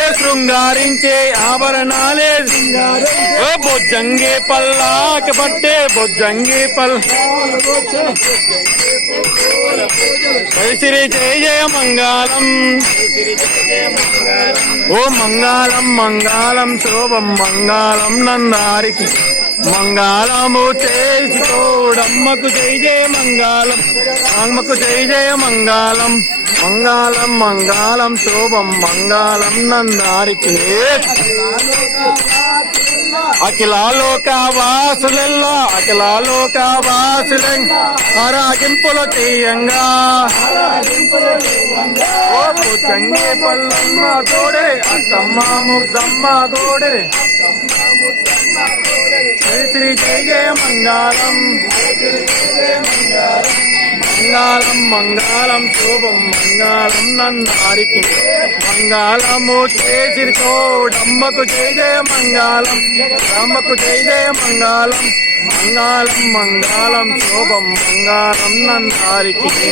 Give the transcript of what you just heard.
ఏ శృంగారించే ఆభరణాలే. ఓ బొజ్జంగి పల్లాకి పట్టే బొజ్జంగి పల్. శ్రీ జయ జయ మంగళం. ఓ మంగళం మంగళం శోభం మంగళం నందారికి. మంగళము చేసుకోడమ్మకు జై జయ మంగళం. అమ్మకు జై జయ మంగళం. మంగళం మంగళం శోభం మంగళం నందారికి అఖిలాలోక వాసులెల్లా అఖిలాలోక వాసుల హరాగింపుల తీయంగా ఓ పుచ్చంగి పల్లమ్మ తోడే అత్తమ్మ ముద్దమ్మ తోడే. శ్రీ శ్రీ జయ జయ మంగళం. మంగళం మంగళం శోభం మంగళం నన్నారికి. మంగళము చేసిరి తోడమ్మకు జయ జయ మంగళం. అమ్మకు జయ జయ మంగళం. మంగళం మంగళం శోభం మంగళం నన్నారికి.